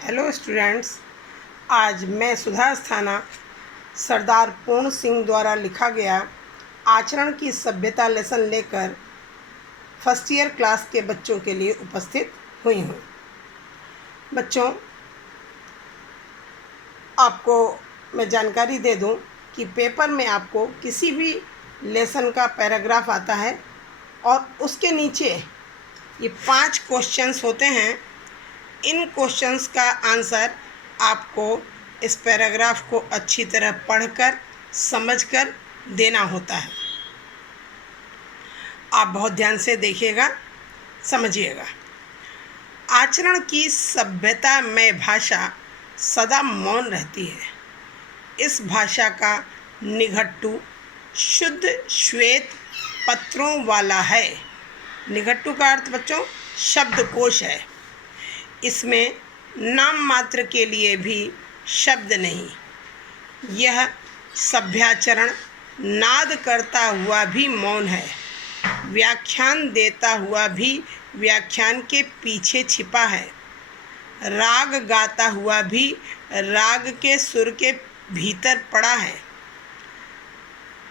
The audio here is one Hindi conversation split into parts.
हेलो स्टूडेंट्स, आज मैं सुधा अस्थाना सरदार पूर्ण सिंह द्वारा लिखा गया आचरण की सभ्यता लेसन लेकर फर्स्ट ईयर क्लास के बच्चों के लिए उपस्थित हुई हूँ। बच्चों, आपको मैं जानकारी दे दूं कि पेपर में आपको किसी भी लेसन का पैराग्राफ आता है और उसके नीचे ये 5 क्वेश्चंस होते हैं। इन क्वेश्चंस का आंसर आपको इस पैराग्राफ को अच्छी तरह पढ़कर समझकर देना होता है। आप बहुत ध्यान से देखिएगा, समझिएगा। आचरण की सभ्यता में भाषा सदा मौन रहती है। इस भाषा का निघट्टू शुद्ध श्वेत पत्रों वाला है। निघट्टू का अर्थ बच्चों शब्दकोश है। इसमें नाम मात्र के लिए भी शब्द नहीं। यह सभ्याचरण नाद करता हुआ भी मौन है, व्याख्यान देता हुआ भी व्याख्यान के पीछे छिपा है, राग गाता हुआ भी राग के सुर के भीतर पड़ा है।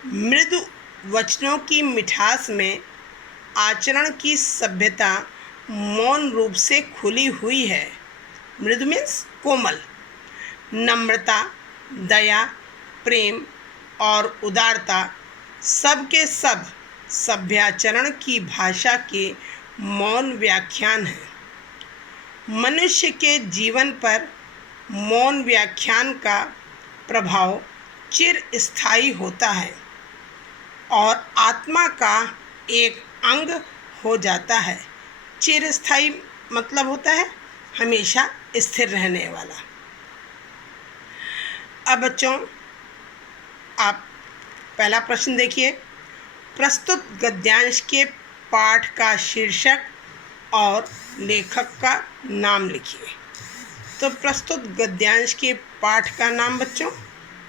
मृदु वचनों की मिठास में आचरण की सभ्यता मौन रूप से खुली हुई है। मृदु मीन्स कोमल। नम्रता, दया, प्रेम और उदारता सबके सब सभ्याचरण की भाषा के मौन व्याख्यान हैं। मनुष्य के जीवन पर मौन व्याख्यान का प्रभाव चिरस्थायी होता है और आत्मा का एक अंग हो जाता है। चिरस्थायी मतलब होता है हमेशा स्थिर रहने वाला। अब बच्चों, आप पहला प्रश्न देखिए। प्रस्तुत गद्यांश के पाठ का शीर्षक और लेखक का नाम लिखिए। तो प्रस्तुत गद्यांश के पाठ का नाम बच्चों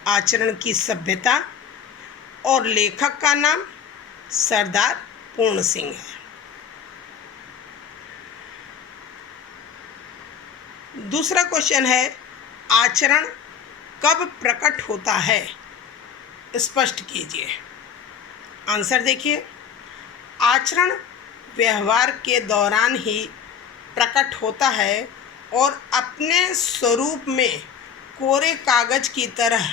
आचरण की सभ्यता और लेखक का नाम सरदार पूर्ण सिंह है। दूसरा क्वेश्चन है, आचरण कब प्रकट होता है? स्पष्ट कीजिए। आंसर देखिए। आचरण व्यवहार के दौरान ही प्रकट होता है और अपने स्वरूप में कोरे कागज की तरह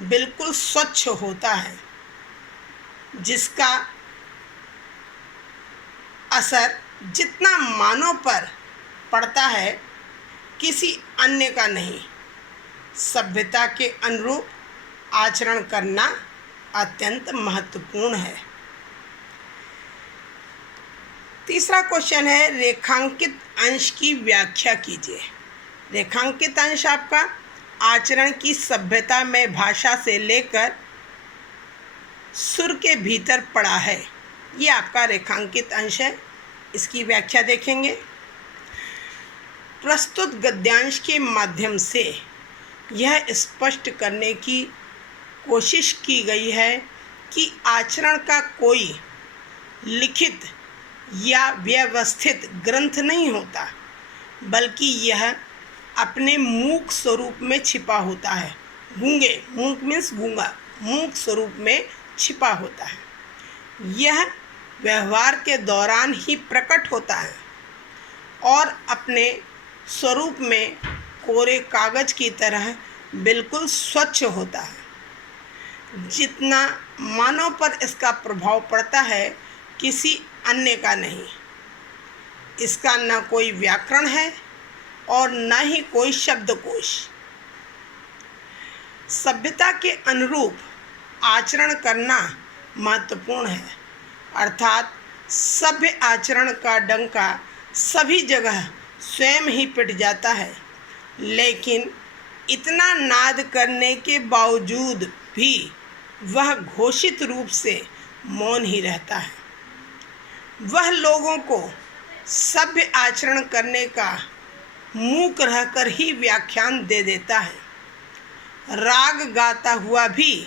बिल्कुल स्वच्छ होता है, जिसका असर जितना मानव पर पड़ता है किसी अन्य का नहीं। सभ्यता के अनुरूप आचरण करना अत्यंत महत्वपूर्ण है। तीसरा क्वेश्चन है, रेखांकित अंश की व्याख्या कीजिए। रेखांकित अंश आपका आचरण की सभ्यता में भाषा से लेकर सुर के भीतर पड़ा है। ये आपका रेखांकित अंश है। इसकी व्याख्या देखेंगे। प्रस्तुत गद्यांश के माध्यम से यह स्पष्ट करने की कोशिश की गई है कि आचरण का कोई लिखित या व्यवस्थित ग्रंथ नहीं होता, बल्कि यह अपने मूक स्वरूप में छिपा होता है। गूंगे, मूक मीन्स गूंगा, मूक स्वरूप में छिपा होता है। यह व्यवहार के दौरान ही प्रकट होता है और अपने स्वरूप में कोरे कागज की तरह बिल्कुल स्वच्छ होता है। जितना मानव पर इसका प्रभाव पड़ता है किसी अन्य का नहीं। इसका न कोई व्याकरण है और न ही कोई शब्दकोश। सभ्यता के अनुरूप आचरण करना महत्वपूर्ण है, अर्थात सभ्य आचरण का डंका सभी जगह स्वयं ही पिट जाता है, लेकिन इतना नाद करने के बावजूद भी वह घोषित रूप से मौन ही रहता है। वह लोगों को सभ्य आचरण करने का मूक रहकर ही व्याख्यान दे देता है। राग गाता हुआ भी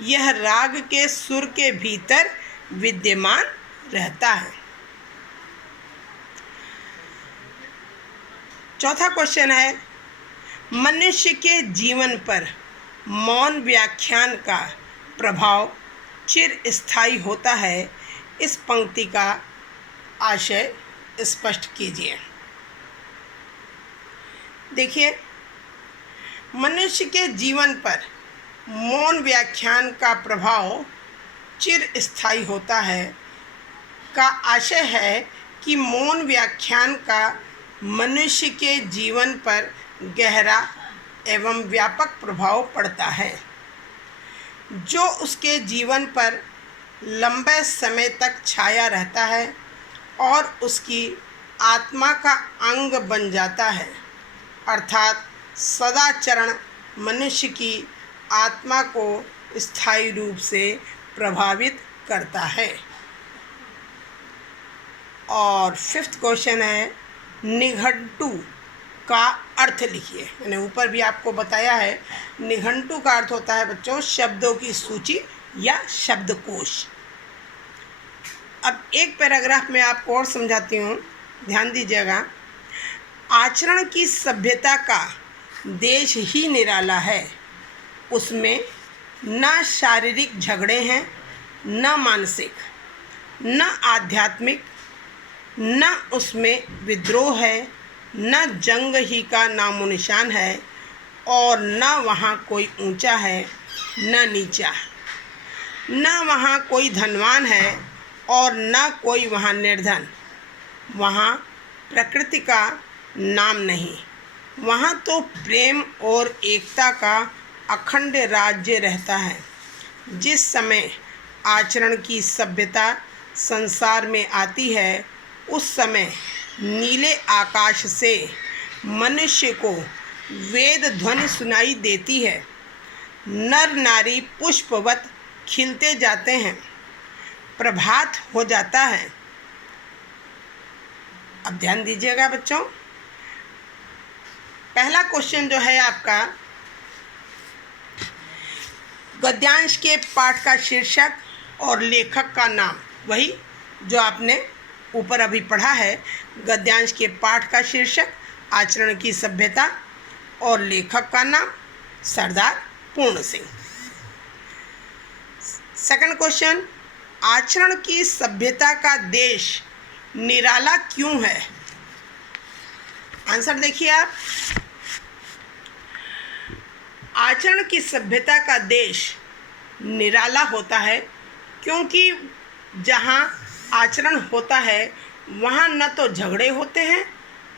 यह राग के सुर के भीतर विद्यमान रहता है। चौथा क्वेश्चन है, मनुष्य के जीवन पर मौन व्याख्यान का प्रभाव चिरस्थायी होता है। इस पंक्ति का आशय स्पष्ट कीजिए। देखिए, मनुष्य के जीवन पर मौन व्याख्यान का प्रभाव चिरस्थायी होता है का आशय है कि मौन व्याख्यान का मनुष्य के जीवन पर गहरा एवं व्यापक प्रभाव पड़ता है, जो उसके जीवन पर लंबे समय तक छाया रहता है और उसकी आत्मा का अंग बन जाता है। अर्थात सदाचरण मनुष्य की आत्मा को स्थायी रूप से प्रभावित करता है। और 5th क्वेश्चन है, निघंटु का अर्थ लिखिए। मैंने ऊपर भी आपको बताया है, निघंटु का अर्थ होता है बच्चों शब्दों की सूची या शब्दकोश। अब एक पैराग्राफ में आपको और समझाती हूँ, ध्यान दीजिएगा। आचरण की सभ्यता का देश ही निराला है। उसमें न शारीरिक झगड़े हैं, न मानसिक, न आध्यात्मिक, न उसमें विद्रोह है, न जंग ही का नामो निशान है, और न वहाँ कोई ऊंचा है न नीचा, न वहाँ कोई धनवान है और न कोई वहाँ निर्धन। वहाँ प्रकृति का नाम नहीं, वहाँ तो प्रेम और एकता का अखंड राज्य रहता है। जिस समय आचरण की सभ्यता संसार में आती है, उस समय नीले आकाश से मनुष्य को वेद ध्वनि सुनाई देती है। नर नारी पुष्पवत खिलते जाते हैं, प्रभात हो जाता है। अब ध्यान दीजिएगा बच्चों, पहला क्वेश्चन जो है आपका, गद्यांश के पाठ का शीर्षक और लेखक का नाम, वही जो आपने ऊपर अभी पढ़ा है। गद्यांश के पाठ का शीर्षक आचरण की सभ्यता और लेखक का नाम सरदार पूर्ण सिंह। सेकंड क्वेश्चन, आचरण की सभ्यता का देश निराला क्यों है? आंसर देखिए आप। आचरण की सभ्यता का देश निराला होता है क्योंकि जहाँ आचरण होता है वहाँ न तो झगड़े होते हैं,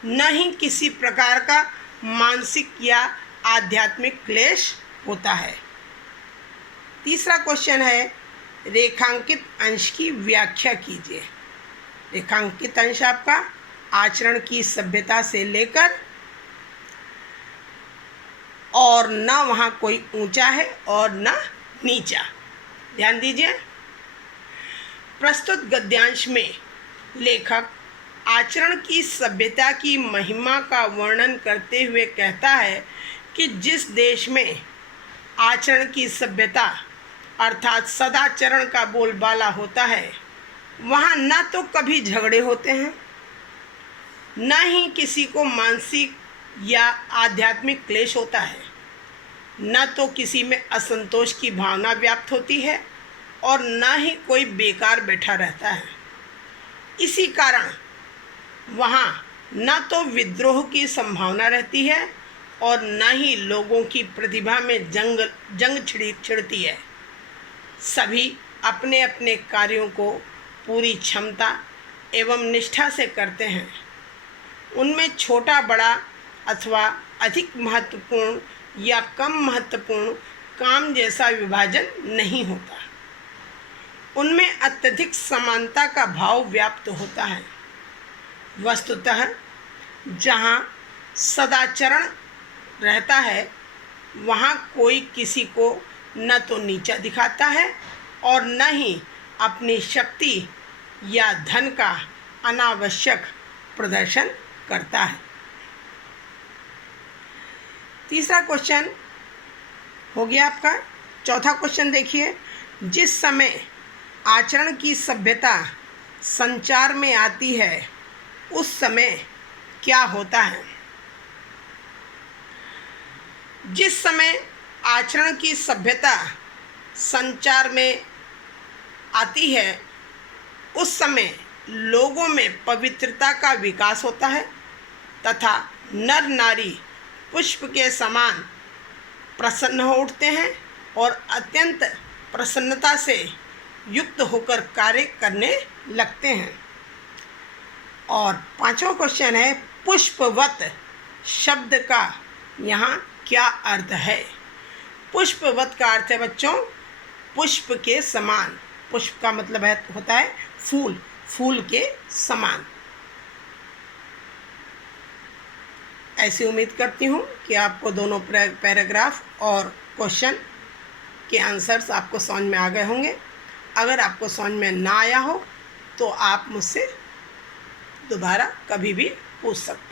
न ही किसी प्रकार का मानसिक या आध्यात्मिक क्लेश होता है। तीसरा क्वेश्चन है, रेखांकित अंश की व्याख्या कीजिए। रेखांकित अंश आपका आचरण की सभ्यता से लेकर और न वहाँ कोई ऊंचा है और न नीचा। ध्यान दीजिए, प्रस्तुत गद्यांश में लेखक आचरण की सभ्यता की महिमा का वर्णन करते हुए कहता है कि जिस देश में आचरण की सभ्यता अर्थात सदाचरण का बोलबाला होता है, वहाँ न तो कभी झगड़े होते हैं, न ही किसी को मानसिक या आध्यात्मिक क्लेश होता है, न तो किसी में असंतोष की भावना व्याप्त होती है और न ही कोई बेकार बैठा रहता है। इसी कारण वहाँ न तो विद्रोह की संभावना रहती है और न ही लोगों की प्रतिभा में जंग छिड़ती है। सभी अपने अपने कार्यों को पूरी क्षमता एवं निष्ठा से करते हैं। उनमें छोटा बड़ा अथवा अधिक महत्वपूर्ण या कम महत्वपूर्ण काम जैसा विभाजन नहीं होता। उनमें अत्यधिक समानता का भाव व्याप्त होता है। वस्तुतः जहाँ सदाचरण रहता है, वहाँ कोई किसी को न तो नीचा दिखाता है और न ही अपनी शक्ति या धन का अनावश्यक प्रदर्शन करता है। तीसरा क्वेश्चन हो गया आपका। चौथा क्वेश्चन देखिए, जिस समय आचरण की सभ्यता संचार में आती है उस समय क्या होता है? जिस समय आचरण की सभ्यता संचार में आती है उस समय लोगों में पवित्रता का विकास होता है तथा नर नारी पुष्प के समान प्रसन्न हो उठते हैं और अत्यंत प्रसन्नता से युक्त होकर कार्य करने लगते हैं। और पांचवा क्वेश्चन है, पुष्पवत शब्द का यहाँ क्या अर्थ है? पुष्पवत का अर्थ है बच्चों पुष्प के समान। पुष्प का मतलब होता है फूल, फूल के समान। ऐसी उम्मीद करती हूँ कि आपको दोनों पैराग्राफ और क्वेश्चन के आंसर्स आपको समझ में आ गए होंगे। अगर आपको समझ में ना आया हो तो आप मुझसे दोबारा कभी भी पूछ सकते हैं।